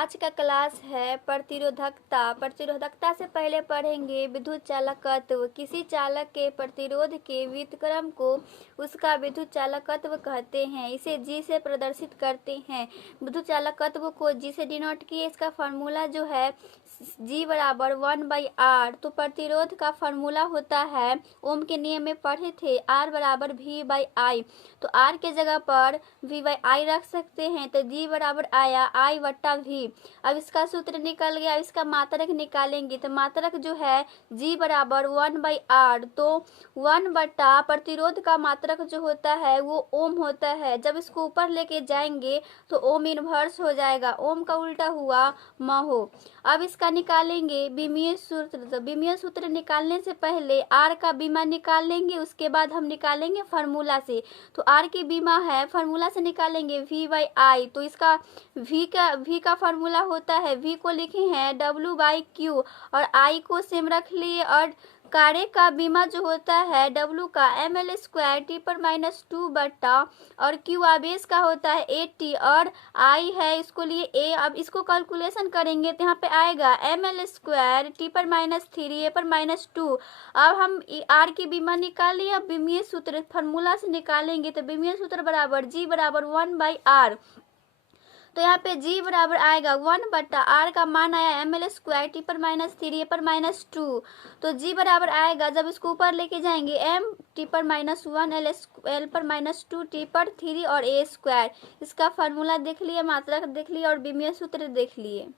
आज का क्लास है प्रतिरोधकता। प्रतिरोधकता से पहले पढ़ेंगे विद्युत चालकत्व। किसी चालक के प्रतिरोध के व्युत्क्रम को उसका विद्युत चालकत्व कहते हैं। इसे जी से प्रदर्शित करते हैं। विद्युत चालकत्व को जी से डिनोट किए। इसका फार्मूला जो है G बराबर 1/R। तो प्रतिरोध का फार्मूला होता है, ओम के नियम में पढ़े थे, R बराबर V/I। तो R के जगह पर V/I रख सकते हैं, तो G बराबर आया I/V। अब इसका सूत्र निकल गया। अब इसका मात्रक निकालेंगे तो मात्रक जो है G बराबर 1/R। तो 1 प्रतिरोध का मात्रक जो होता है वो ओम होता है। जब इसको ऊपर लेके जाएंगे तो ओम इनवर्स हो जाएगा। ओम का उल्टा हुआ महो। अब इसका निकालेंगे विमीय सूत्र। तो विमीय सूत्र निकालने से पहले आर का बीमा निकाल लेंगे, उसके बाद हम निकालेंगे फार्मूला से। तो आर की बीमा है, फार्मूला से निकालेंगे V/I। तो इसका V का फार्मूला होता है, V को लिखे हैं W/Q और I को सेम रख लिए। और कार्य का बीमा जो होता है W का ml² T/-2 बटा और Q आवेश का होता है AT और I है इसको लिए A। अब इसको कैलकुलेशन करेंगे तो यहाँ पे आएगा ml² T/-3 A/-2। अब हम R की बीमा निकाल लिया। अब विमीय सूत्र फार्मूला से निकालेंगे तो विमीय सूत्र बराबर G बराबर 1/R। तो यहाँ पे G बराबर आएगा 1/R का मान आया ml² T/-3 A/-2। तो G बराबर आएगा, जब इसको ऊपर लेके जाएंगे, m T/-1 L/-2 T/3 और A²। इसका फार्मूला देख लिए, मात्रक देख लिए और विमीय सूत्र देख लिए।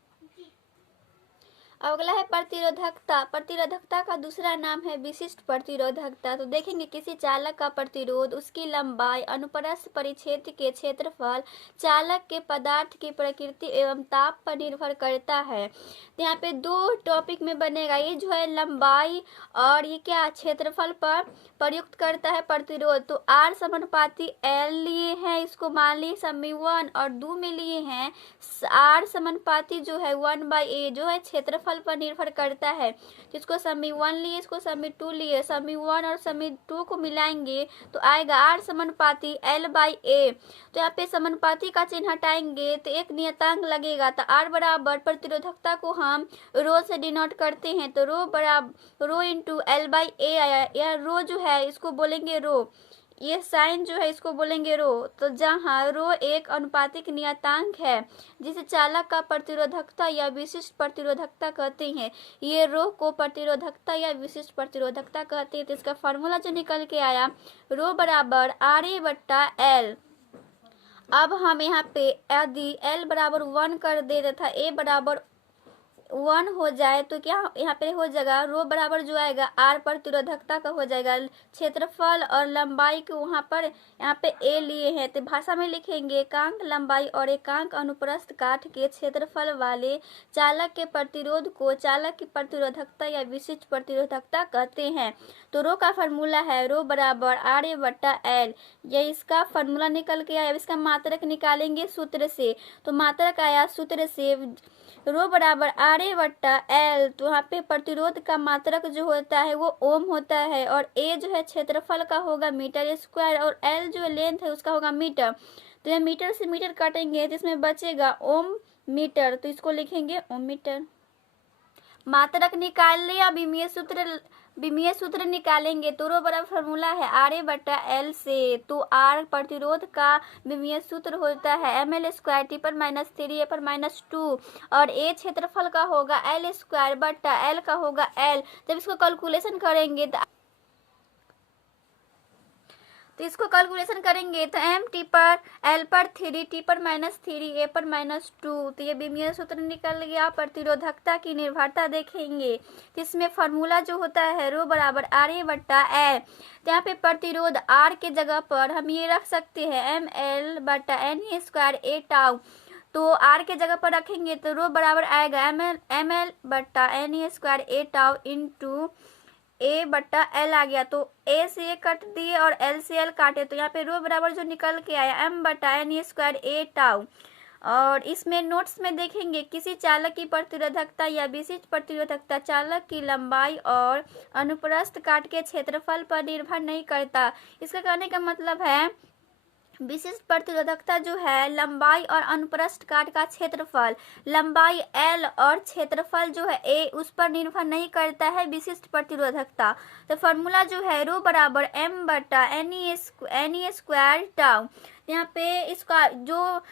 अगला है प्रतिरोधकता। प्रतिरोधकता का दूसरा नाम है विशिष्ट प्रतिरोधकता। तो देखेंगे किसी चालक का प्रतिरोध, उसकी लंबाई, अनुप्रस्थ परिक्षेत्र के क्षेत्रफल, चालक के पदार्थ की प्रकृति एवं ताप पर निर्भर करता है। तो यहाँ पे दो टॉपिक में बनेगा। ये जो है लंबाई और ये क्या क्षेत्रफल पर प्रयुक्त करता है प्रतिरोध। तो R समानुपाती L लिए हैं, इसको मान लिए समी 1 और 2 में लिए हैं R समानुपाती जो है 1/A जो है क्षेत्रफल पर निर्भर करता है। जिसको समी 1 लिए, इसको समी 2 लिए, समी 1 और समी 2 को मिलाएंगे तो आएगा R समानुपाती L/A। तो यहाँ पे समानुपाती का चिन्ह हटाएंगे तो एक नियतांक लगेगा। तो R बराबर प्रतिरोधकता को हम रो से डिनोट करते हैं। तो रो बराबर रो इंटू L/A आया। यह रो जो है इसको बोलेंगे रो, ये साइन जो है इसको बोलेंगे रो। तो जहाँ रो एक अनुपातिक नियतांक है जिसे चालक का प्रतिरोधकता या विशिष्ट प्रतिरोधकता कहते हैं, ये रो को प्रतिरोधकता या विशिष्ट प्रतिरोधकता कहते हैं। तो इसका फार्मूला जो निकल के आया, रो बराबर RA/L। अब हम यहाँ पे यदि L बराबर 1 कर दे तथा A बराबर 1 हो जाए तो क्या यहाँ पे हो जाएगा, रो बराबर जो आएगा R प्रतिरोधकता का हो जाएगा। क्षेत्रफल और लंबाई को वहाँ पर यहाँ पे A लिए हैं तो भाषा में लिखेंगे एकांक लंबाई और एकांक अनुप्रस्थ काठ के क्षेत्रफल वाले चालक के प्रतिरोध को चालक की प्रतिरोधकता या विशिष्ट प्रतिरोधकता कहते हैं। तो रो का फार्मूला है रो बराबर RA/L। ये इसका फार्मूला निकल के आया। इसका मात्रक निकालेंगे सूत्र से। तो मात्रक आया सूत्र से रो बराबर RA/L। तो यहाँ पे प्रतिरोध का मात्रक जो होता है वो ओम होता है और A जो है क्षेत्रफल का होगा मीटर² और L जो लेंथ है उसका होगा मीटर। तो ये मीटर से मीटर काटेंगे जिसमें बचेगा ओम मीटर, तो इसको लिखेंगे ओम मीटर। मात्रक निकाल लिया। विमीय सूत्र निकालेंगे तो रो बराबर फार्मूला है RA/L से। तो R प्रतिरोध का विमीय सूत्र होता है ml² T/-3 A/-2 और A क्षेत्रफल का होगा L² बटा L का होगा L। जब इसको कैलकुलेशन करेंगे तो इसको कैलकुलेशन करेंगे तो m T/L/3 T/-3 A/-2। तो ये विमीय सूत्र निकल गया। प्रतिरोधकता की निर्भरता देखेंगे तो इसमें फार्मूला जो होता है रो बराबर RA/L। तो यहाँ पे प्रतिरोध R के जगह पर हम ये रख सकते हैं ml/Ne² A तो R के जगह पर रखेंगे तो रो बराबर आएगा ml/Ne² A इंटू A/L आ गया। तो A से A कट दिए और L से L काटे तो यहाँ पे रो बराबर जो निकल के आया m/Ne² A। और इसमें नोट्स में देखेंगे किसी चालक की प्रतिरोधकता या विशिष्ट प्रतिरोधकता चालक की लंबाई और अनुप्रस्थ काट के क्षेत्रफल पर निर्भर नहीं करता। इसका कहने का मतलब है विशिष्ट प्रतिरोधकता जो है लंबाई और अनुप्रस्थ काट का क्षेत्रफल, लंबाई L और क्षेत्रफल जो है A, उस पर निर्भर नहीं करता है विशिष्ट प्रतिरोधकता। तो फॉर्मूला जो है रो बराबर m बटा NE स्क्वायर टाउ। यहाँ पे इसका जो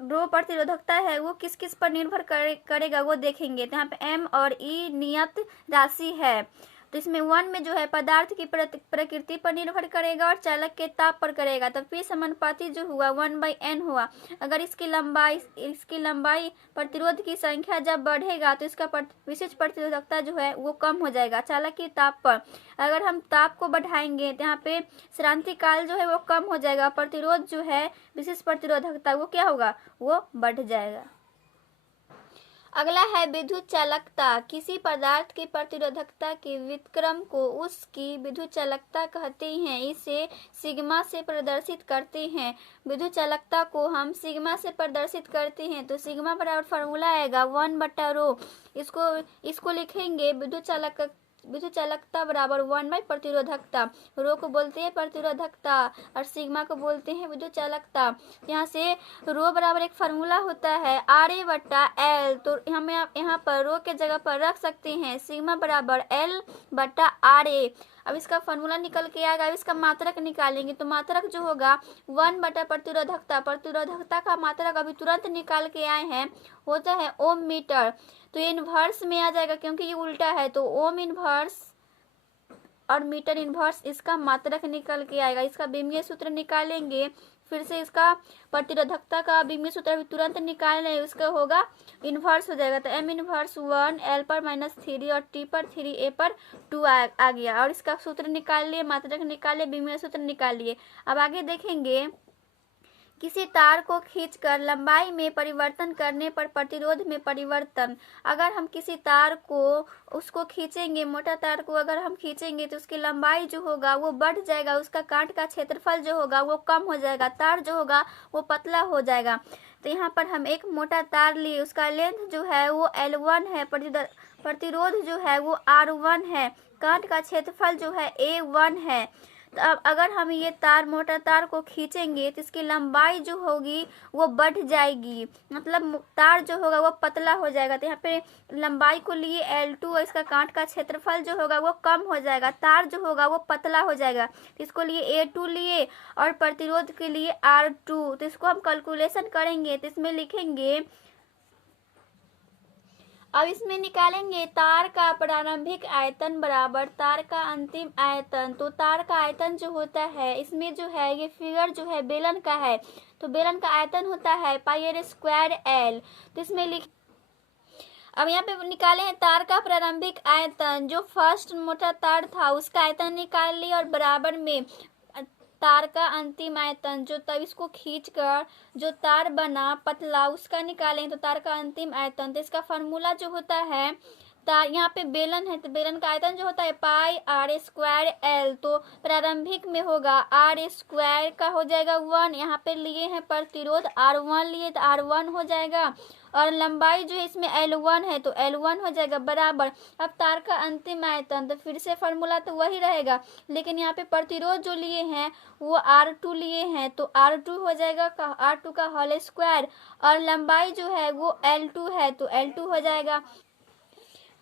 रो प्रतिरोधकता है वो किस किस पर निर्भर करेगा वो देखेंगे। तो यहाँ पे m और E नियत राशि है। तो इसमें 1 में जो है पदार्थ की प्रकृति पर निर्भर करेगा और चालक के ताप पर करेगा। तो P समानुपाती जो हुआ 1/n हुआ। अगर इसकी लंबाई प्रतिरोध की संख्या जब बढ़ेगा तो इसका विशिष्ट प्रतिरोधकता जो है वो कम हो जाएगा चालक के ताप पर। अगर हम ताप को बढ़ाएंगे तो यहाँ पे श्रांति काल जो है वो कम हो जाएगा, प्रतिरोध जो है विशिष्ट प्रतिरोधकता वो क्या होगा, वो बढ़ जाएगा। अगला है विद्युत चालकता। किसी पदार्थ की प्रतिरोधकता के व्युत्क्रम को उसकी विद्युत चालकता कहते हैं। इसे सिग्मा से प्रदर्शित करते हैं। विद्युत चालकता को हम सिग्मा से प्रदर्शित करते हैं तो सिग्मा बराबर फार्मूला आएगा 1/ρ। इसको लिखेंगे विद्युत चालकता बराबर 1 प्रतिरोधकता। रो को बोलते हैं प्रतिरोधकता और सिग्मा को बोलते हैं विद्युत चालकता। यहाँ से रो बराबर एक फार्मूला होता है RA/L, तो हम यहाँ पर रो के जगह पर रख सकते हैं सिग्मा बराबर L/RA। अब इसका फार्मूला निकल के आएगा। अब इसका मात्रक निकालेंगे तो मात्रक जो होगा 1/प्रतिरोधकता। प्रतिरोधकता का मात्रक अभी तुरंत निकाल के आए हैं, होता है ओम मीटर। तो ये इनवर्स में आ जाएगा क्योंकि ये उल्टा है, तो ओम इनवर्स और मीटर इनवर्स इसका मात्रक निकल के आएगा। इसका बीमीय सूत्र निकालेंगे, फिर से इसका प्रतिरोधकता का बीमीय सूत्र अभी तुरंत निकाल रहे हैं, उसका होगा इनवर्स हो जाएगा। तो m इनवर्स 1 L पर -3 और T पर 3 A पर 2 आ गया। और इसका सूत्र निकाल लिए, मात्रक निकाल लिए, बीमीय सूत्र निकाल लिए। अब आगे देखेंगे किसी तार को खींचकर लंबाई में परिवर्तन करने पर प्रतिरोध में परिवर्तन। अगर हम किसी तार को उसको खींचेंगे, मोटा तार को अगर हम खींचेंगे तो उसकी लंबाई जो होगा वो बढ़ जाएगा, उसका काट का क्षेत्रफल जो होगा वो कम हो जाएगा, तार जो होगा वो पतला हो जाएगा। तो यहाँ पर हम एक मोटा तार लिए, उसका लेंथ जो है वो L1 है, प्रतिरोध जो है वो R1 है, काट का क्षेत्रफल जो है A1 है। तो अब अगर हम ये मोटा तार को खींचेंगे तो इसकी लंबाई जो होगी वो बढ़ जाएगी, मतलब तार जो होगा वो पतला हो जाएगा। तो यहाँ पे लंबाई को लिए L2 और इसका काट का क्षेत्रफल जो होगा वो कम हो जाएगा, तार जो होगा वो पतला हो जाएगा। तो इसको लिए A2 लिए और प्रतिरोध के लिए R2। तो इसको हम कैलकुलेशन करेंगे तो इसमें लिखेंगे, अब इसमें निकालेंगे तार का प्रारंभिक आयतन बराबर तार का अंतिम आयतन। तो तार का आयतन जो होता है, इसमें जो है ये फिगर जो है बेलन का है, तो बेलन का आयतन होता है πr²L। तो इसमें अब यहाँ पे निकाले हैं तार का प्रारंभिक आयतन। जो फर्स्ट मोटा तार था उसका आयतन निकाल लिया और बराबर में तार का अंतिम आयतन, जो तब इसको खींचकर जो तार बना पतला उसका निकालें तो तार का अंतिम आयतन। तो इसका फार्मूला जो होता है, तार यहाँ पे बेलन है तो बेलन का आयतन जो होता है πr²L। तो प्रारंभिक में होगा R² का हो जाएगा 1, यहाँ पे लिए हैं प्रतिरोध R1 लिए तो R1 हो जाएगा, और लंबाई जो है इसमें L1 है तो L1 हो जाएगा बराबर। अब तार का अंतिम आयतन, तो फिर से फार्मूला तो वही रहेगा, लेकिन यहाँ पे प्रतिरोध जो लिए हैं वो R2 लिए हैं तो R2 हो जाएगा R2 का होल स्क्वायर, और लंबाई जो है वो L2 है तो L2 हो जाएगा।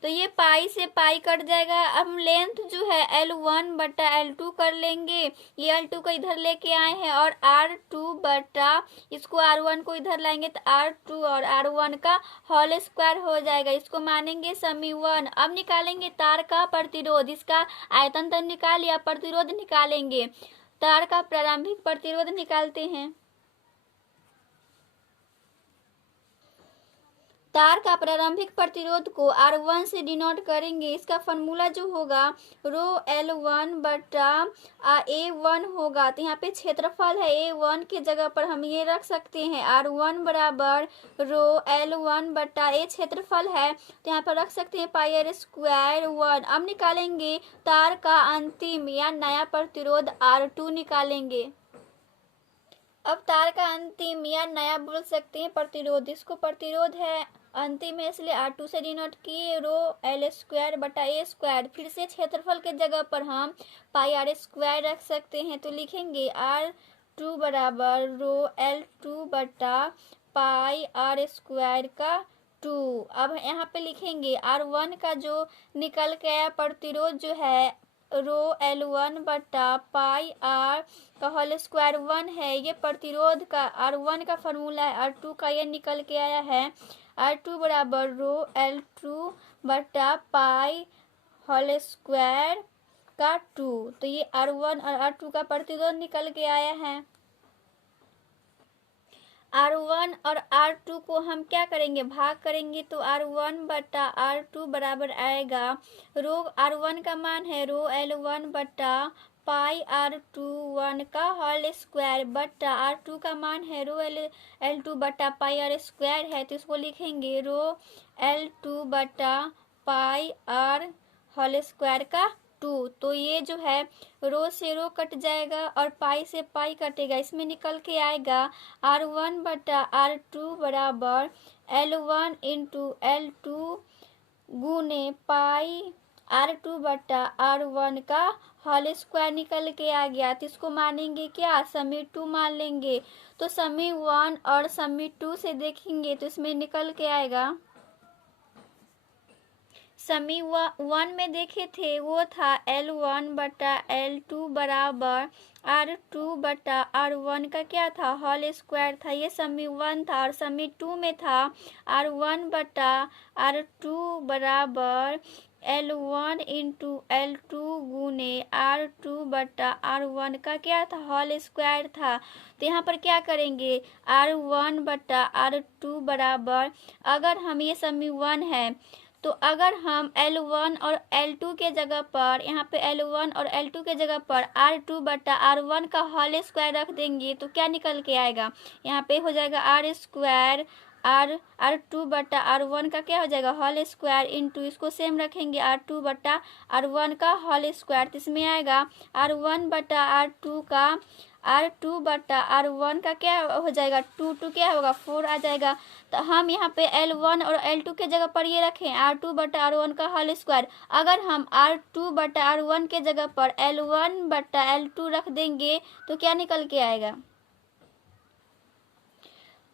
तो ये पाई से पाई कट जाएगा। अब हम लेंथ जो है L1/L2 कर लेंगे, ये L2 को इधर लेके आए हैं और R2 इसको R1 को इधर लाएंगे तो R2 और R1 का होल स्क्वायर हो जाएगा। इसको मानेंगे समीकरण। अब निकालेंगे तार का प्रतिरोध, इसका आयतन तो निकाल लिया, प्रतिरोध निकालेंगे। तार का प्रारंभिक प्रतिरोध निकालते हैं। तार का प्रारंभिक प्रतिरोध को R1 से डिनोट करेंगे। इसका फार्मूला जो होगा ρL1/A1 होगा। तो यहाँ पे क्षेत्रफल है A1 की जगह पर हम ये रख सकते हैं R1 बराबर ρL1/A क्षेत्रफल है, तो यहाँ पर रख सकते हैं πr²1। अब निकालेंगे तार का अंतिम या नया प्रतिरोध R2 निकालेंगे। अब तार का अंतिम या नया बोल सकते हैं प्रतिरोध, इसको प्रतिरोध है अंतिम है इसलिए R2 से डिनोट किए ρL²/A²। फिर से क्षेत्रफल के जगह पर हम πr² रख सकते हैं तो लिखेंगे टू बराबर रो L2 बटा पाई आर स्क्वायर का 2। अब यहाँ पे लिखेंगे R1 का जो निकल के आया प्रतिरोध जो है रो L1 बटा पाई आर का होल स्क्वायर 1 है। ये प्रतिरोध का R1 का फॉर्मूला है। R2 का ये निकल के आया है R2 बराबर रो L2 बटा पाई होल स्क्वायर का 2। तो ये R1 और R2 का प्रतिरोध निकल के आया है। R1 और R2 को हम क्या करेंगे, भाग करेंगे तो R1 बटा R2 बराबर आएगा रो R1 का मान है रो L1 बटा पाई R2 1 का होल स्क्वायर बटा R2 का मान है रो L2 बटा पाई आर स्क्वायर है। तो इसको लिखेंगे रो L2 बटा पाई आर होल स्क्वायर का 2। तो ये जो है रो से रो कट जाएगा और पाई से पाई कटेगा। इसमें निकल के आएगा R1 बटा R2 बराबर L1 इंटू L2 गुने पाई R2 बटा R1 का होल स्क्वायर निकल के आ गया। तो इसको मानेंगे क्या, समी 2 मान लेंगे। तो समी 1 और समी 2 से देखेंगे तो इसमें निकल के आएगा समी 1 में देखे थे वो था L1 बटा L2 बराबर R2 बटा R1 का क्या था होल स्क्वायर था। ये समी 1 था। और समी 2 में था R1 बटा R2 बराबर L1 इंटू L2 गुने R2 बटा R1 का क्या था होल स्क्वायर था। तो यहाँ पर क्या करेंगे R1 बटा R2 बराबर, अगर हम ये समी 1 है तो अगर हम L1 और L2 के जगह पर यहाँ पे L1 और L2 के जगह पर R2 बटा R1 का होल स्क्वायर रख देंगे तो क्या निकल के आएगा, यहाँ पे हो जाएगा R स्क्वायर R2 बटा R1 का क्या हो जाएगा होल स्क्वायर इंटू इसको सेम रखेंगे R2 बटा R1 का होल स्क्वायर। तो इसमें आएगा R1 बटा R2 का R2 बटा R1 का क्या हो जाएगा 2 क्या होगा 4 आ जाएगा। तो हम यहाँ पे L1 और L2 के जगह पर ये रखें R2 बटा R1 का होल स्क्वायर। अगर हम R2 बटा R1 के जगह पर L1 बटा L2 रख देंगे तो क्या निकल के आएगा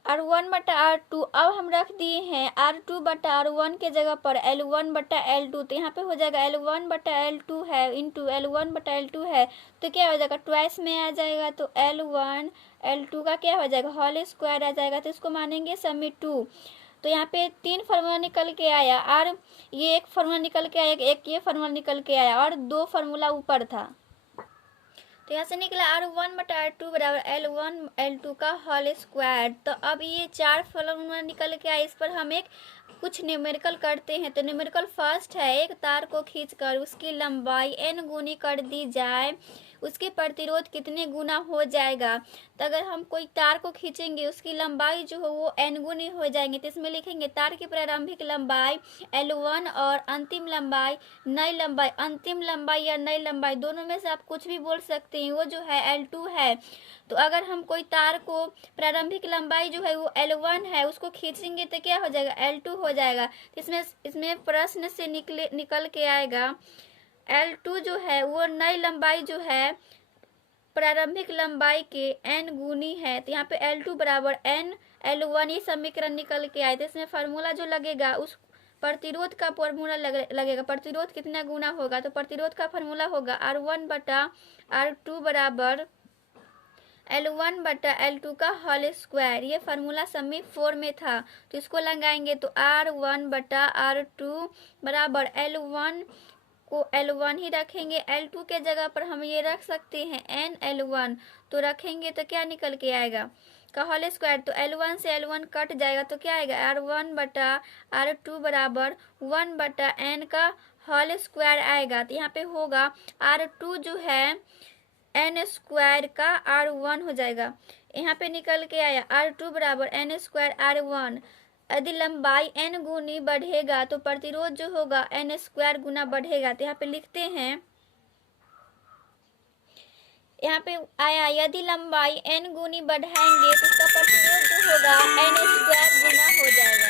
R1 बटा R2। अब हम रख दिए हैं R2 बटा R1 के जगह पर L1 बटा L2। तो यहाँ पे हो जाएगा L1 बटा L2 है इंटू L1 बटा L2 है तो क्या हो जाएगा ट्वाइस में आ जाएगा। तो L1 L2 का क्या हो जाएगा होल स्क्वायर आ जाएगा। तो इसको मानेंगे समी 2। तो यहाँ पे 3 फार्मूला निकल के आया और ये एक फार्मूला निकल के आया, एक ये फार्मूला निकल के आया और 2 फार्मूला ऊपर था। तो यहाँ से निकला R1 बटा R2 बराबर L1 L2 का होल स्क्वायर। तो अब ये 4 फार्मूला निकल के आए, इस पर हम एक कुछ न्यूमेरिकल करते हैं। तो न्यूमेरिकल फर्स्ट है, एक तार को खींचकर उसकी लंबाई n गुनी कर दी जाए, उसके प्रतिरोध कितने गुना हो जाएगा। तो अगर हम कोई तार को खींचेंगे उसकी लंबाई जो हो वो n गुनी हो जाएंगे। तो इसमें लिखेंगे तार की प्रारंभिक लंबाई L1 और अंतिम लंबाई नई लंबाई। अंतिम लंबाई या नई लंबाई दोनों में से आप कुछ भी बोल सकते हैं, वो जो है L2 है। तो अगर हम कोई तार को प्रारंभिक लंबाई जो है वो L1 है उसको खींचेंगे तो क्या हो जाएगा L2 हो जाएगा। तो इसमें प्रश्न से निकल के आएगा L2 जो है वो नई लंबाई जो है प्रारंभिक लंबाई के n गुनी है। तो यहाँ पे L2 बराबर n L1 ये समीकरण निकल के आए। तो इसमें फार्मूला जो लगेगा उस प्रतिरोध का फार्मूला लगेगा, प्रतिरोध कितना गुना होगा। तो प्रतिरोध का फार्मूला होगा R1 बटा R2 बराबर L1 बटा L2 का होल स्क्वायर। ये फार्मूला समी 4 में था। तो इसको लगाएंगे तो R1 बटा R2 बराबर L1 को L1 ही रखेंगे, L2 के जगह पर हम ये रख सकते हैं n L1। तो रखेंगे तो क्या निकल के आएगा का होल स्क्वायर। तो L1 से L1 कट जाएगा तो क्या आएगा R1 बटा R2 बराबर 1 बटा n का होल स्क्वायर आएगा। तो यहाँ पे होगा R2 जो है n स्क्वायर का R1 हो जाएगा। यहाँ पे निकल के आया R2 बराबर n स्क्वायर R1। यदि लंबाई n गुनी बढ़ेगा तो प्रतिरोध जो होगा n स्क्वायर गुना बढ़ेगा। तो यहाँ पे लिखते हैं, यहाँ पे आया यदि लंबाई n गुनी बढ़ाएंगे तो इसका प्रतिरोध जो होगा n स्क्वायर गुना हो जाएगा।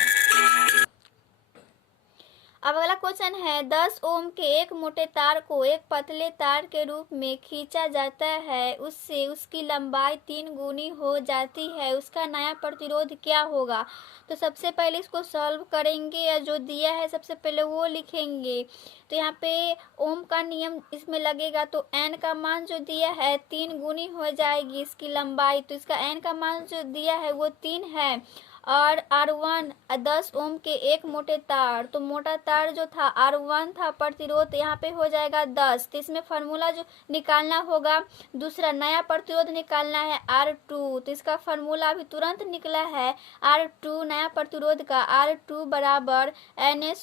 अब अगला क्वेश्चन है 10 ओम के एक मोटे तार को एक पतले तार के रूप में खींचा जाता है, उससे उसकी लंबाई 3 गुनी हो जाती है, उसका नया प्रतिरोध क्या होगा। तो सबसे पहले इसको सॉल्व करेंगे या जो दिया है सबसे पहले वो लिखेंगे। तो यहाँ पे ओम का नियम इसमें लगेगा, तो एन का मान जो दिया है 3 गुनी हो जाएगी इसकी लंबाई, तो इसका एन का मान जो दिया है वो 3 है। और R1 10 ओम के एक मोटे तार, तो मोटा तार जो था R1 था प्रतिरोध, यहाँ पे हो जाएगा 10। तो इसमें फार्मूला जो निकालना होगा, दूसरा नया प्रतिरोध निकालना है R2। तो इसका फार्मूला अभी तुरंत निकला है R2 नया प्रतिरोध का, R2 बराबर n²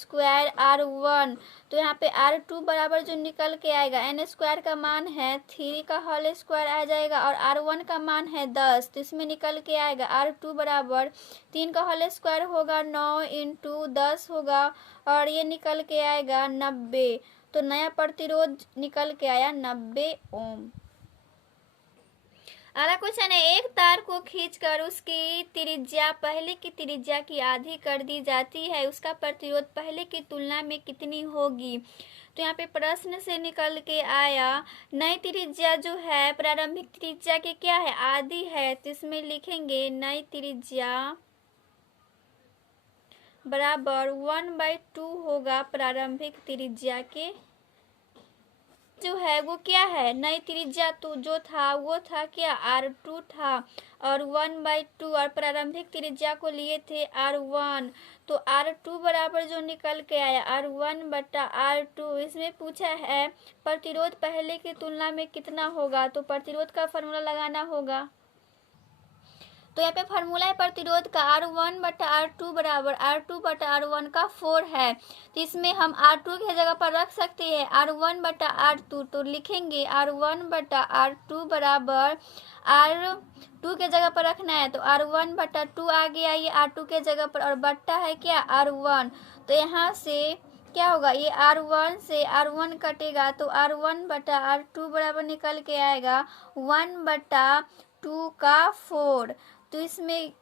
R1। तो यहाँ पे R2 बराबर जो निकल के आएगा n² का मान है 3 का होल स्क्वायर आ जाएगा और R1 का मान है 10। तो इसमें निकल के आएगा R2 बराबर 3 का होल स्क्वायर होगा 9 × 10 होगा और ये निकल के आएगा 90। तो नया प्रतिरोध निकल के आया 90 ओम। अगला क्वेश्चन है एक तार को खींचकर उसकी त्रिज्या पहले की त्रिज्या की आधी कर दी जाती है, उसका प्रतिरोध पहले की तुलना में कितनी होगी। तो यहाँ पे प्रश्न से निकल के आया नई त्रिज्या जो है प्रारंभिक त्रिज्या के क्या है आधी है, तो इसमें लिखेंगे नई त्रिज्या बराबर 1/2 होगा प्रारंभिक त्रिज्या के, जो है वो क्या है नई त्रिज्या, तो जो था वो था क्या R2 था और 1/2 और प्रारंभिक त्रिज्या को लिए थे R1। तो R2 बराबर जो निकल के आया R1/R2। इसमें पूछा है प्रतिरोध पहले की तुलना में कितना होगा, तो प्रतिरोध का फॉर्मूला लगाना होगा। तो यहाँ पे फार्मूला है प्रतिरोध का R1/R2 बराबर R2/R1 का 4 है। तो इसमें हम R2 की जगह पर रख सकते हैं R1/R2, तो लिखेंगे R1/R2 बराबर R2 के जगह पर रखना है तो R1/2 आ गया ये R2 के जगह पर और बट्टा है क्या R1। तो यहाँ से क्या होगा ये R1 से R1 कटेगा तो R1/R2 बराबर निकल के आएगा 1/2 का 4। तो इसमें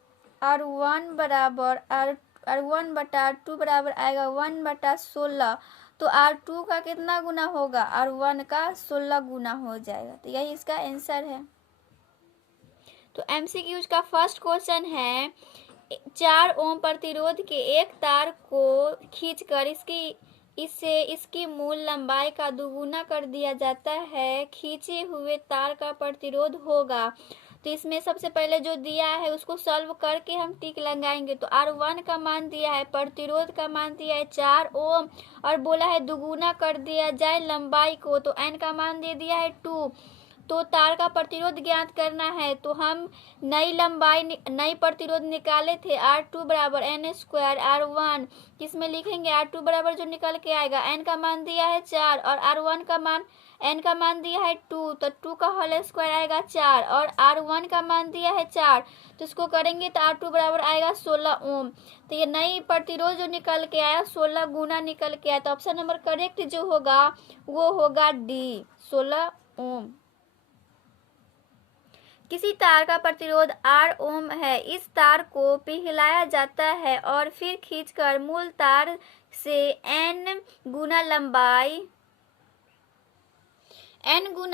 R1 बराबर R1/2 बराबर आएगा 1/16। तो R2 का कितना गुना होगा R1 का 16 गुना हो जाएगा। तो यही इसका आंसर है। तो MCQ का फर्स्ट क्वेश्चन है 4 ओम प्रतिरोध के एक तार को खींचकर इसकी मूल लंबाई का दुगुना कर दिया जाता है, खींचे हुए तार का प्रतिरोध होगा। तो इसमें सबसे पहले जो दिया है उसको सॉल्व करके हम टिक लगाएंगे। तो R1 का मान दिया है, प्रतिरोध का मान दिया है 4 ओम और बोला है दुगुना कर दिया जाए लंबाई को, तो n का मान दे दिया है 2। तो तार का प्रतिरोध ज्ञात करना है, तो हम नई प्रतिरोध निकाले थे R2 बराबर n² R1। इसमें लिखेंगे R2 बराबर जो निकल के आएगा n का मान दिया है 4 और R1 का मान n का मान दिया है 2, तो 2 का होल स्क्वायर आएगा 4 और R1 का मान दिया है 4। तो इसको करेंगे तो R2 बराबर आएगा 16 ओम। तो ये नई प्रतिरोध जो निकल के आया 16 गुना निकल के आया। तो ऑप्शन नंबर करेक्ट जो होगा वो होगा डी 16 ओम। किसी तार का प्रतिरोध R ओम है, इस तार को पिघलाया जाता है और फिर खींचकर मूल तार से n गुना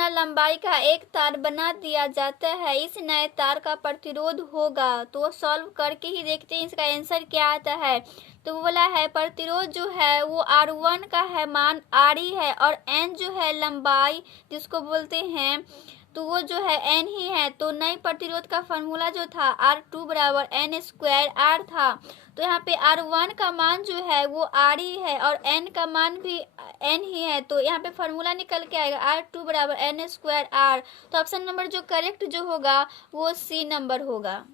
लंबाई का एक तार बना दिया जाता है, इस नए तार का प्रतिरोध होगा। तो सॉल्व करके ही देखते हैं इसका आंसर क्या आता है। तो वो बोला है प्रतिरोध जो है वो R1 का है मान RE है और n जो है लंबाई जिसको बोलते हैं तो वो जो है n ही है। तो नई प्रतिरोध का फॉर्मूला जो था R2 बराबर n² R था। तो यहाँ पे R1 का मान जो है वो RE है और n का मान भी n ही है। तो यहाँ पे फॉर्मूला निकल के आएगा R2 बराबर n² R। तो ऑप्शन नंबर जो करेक्ट जो होगा वो C नंबर होगा।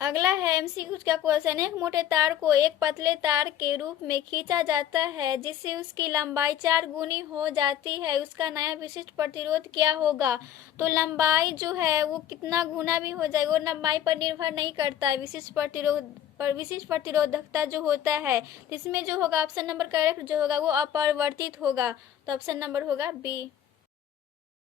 अगला है MCQ का क्वेश्चन, एक मोटे तार को एक पतले तार के रूप में खींचा जाता है जिससे उसकी लंबाई 4 गुनी हो जाती है, उसका नया विशिष्ट प्रतिरोध क्या होगा। तो लंबाई जो है वो कितना गुना भी हो जाएगा वो लंबाई पर निर्भर नहीं करता है, विशिष्ट प्रतिरोधकता जो होता है। तो इसमें जो होगा ऑप्शन नंबर करेक्ट जो होगा वो अपरिवर्तित होगा। तो ऑप्शन नंबर होगा बी।